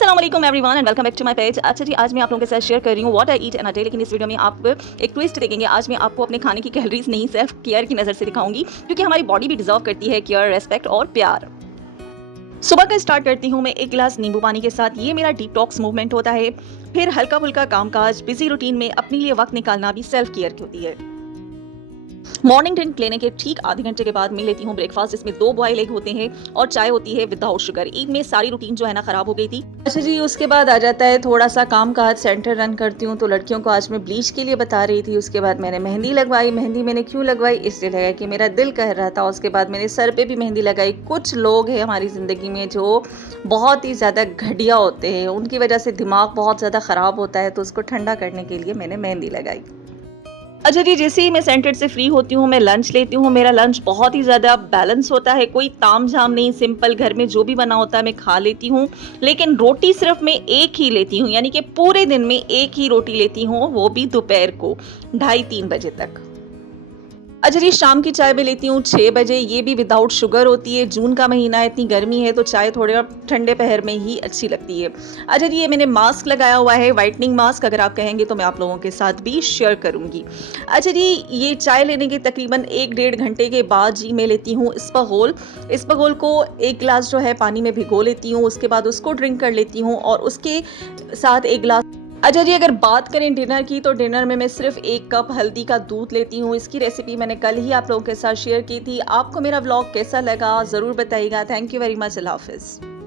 अस्सलाम वालेकुम everyone and welcome back to my page. अच्छा जी, आज मैं आप लोगों के साथ शेयर कर रही हूँ what I eat in a day. लेकिन इस वीडियो में आप एक ट्विस्ट देखेंगे। आज मैं आपको अपने खाने की कैलोरीज नहीं, सेल्फ केयर की नज़र से दिखाऊंगी, क्योंकि हमारी बॉडी भी डिजर्व करती है केयर, रेस्पेक्ट और प्यार। सुबह का स्टार्ट करती हूँ मैं एक गिलास नींबू पानी के साथ। ये मेरा डिटॉक्स मूवमेंट होता है। फिर हल्का फुल्का कामकाज, बिजी रूटीन में अपने लिए वक्त निकालना भी सेल्फ केयर की होती है। मॉर्निंग ड्रिंक लेने के ठीक आधे घंटे के बाद मैं लेती हूँ ब्रेकफास्ट, जिसमें 2 बॉयल एग होते हैं और चाय होती है विदाउट शुगर। ईद में सारी रूटीन जो है ना खराब हो गई थी। अच्छा जी, उसके बाद आ जाता है थोड़ा सा काम काज। सेंटर रन करती हूँ तो लड़कियों को आज मैं ब्लीच के लिए बता रही थी। उसके बाद मैंने मेहंदी लगवाई। मेहंदी मैंने क्यों लगवाई? इसलिए लगा कि मेरा दिल कह रहा था। उसके बाद मैंने सर पे भी मेहंदी लगाई। कुछ लोग हैं हमारी ज़िंदगी में जो बहुत ही ज़्यादा घटिया होते हैं, उनकी वजह से दिमाग बहुत ज़्यादा ख़राब होता है, तो उसको ठंडा करने के लिए मैंने मेहंदी लगाई। अच्छा जी, जैसे ही मैं सेंटर से फ्री होती हूँ मैं लंच लेती हूँ। मेरा लंच बहुत ही ज़्यादा बैलेंस होता है, कोई तामझाम नहीं, सिंपल घर में जो भी बना होता है मैं खा लेती हूँ। लेकिन रोटी सिर्फ मैं एक ही लेती हूँ, यानी कि पूरे दिन में एक ही रोटी लेती हूँ, वो भी दोपहर को 2:30-3 बजे तक। अच्छा जी, शाम की चाय मैं लेती हूँ 6 बजे, ये भी विदाउट शुगर होती है। जून का महीना है, इतनी गर्मी है तो चाय थोड़ा ठंडे पहर में ही अच्छी लगती है। अच्छा जी, ये मैंने मास्क लगाया हुआ है, व्हाइटनिंग मास्क। अगर आप कहेंगे तो मैं आप लोगों के साथ भी शेयर करूँगी। अच्छा जी, ये चाय लेने के तकरीबन 1 डेढ़ घंटे के बाद जी मैं लेती हूँ इसबगोल। इसबगोल को 1 गिलास जो है पानी में भिगो लेती हूँ, उसके बाद उसको ड्रिंक कर लेती हूँ और उसके साथ 1 गिलास। अच्छा जी, अगर बात करें डिनर की, तो डिनर में मैं सिर्फ 1 कप हल्दी का दूध लेती हूँ। इसकी रेसिपी मैंने कल ही आप लोगों के साथ शेयर की थी। आपको मेरा व्लॉग कैसा लगा ज़रूर बताइएगा। Thank you very much. अल्लाह हाफ़िज़।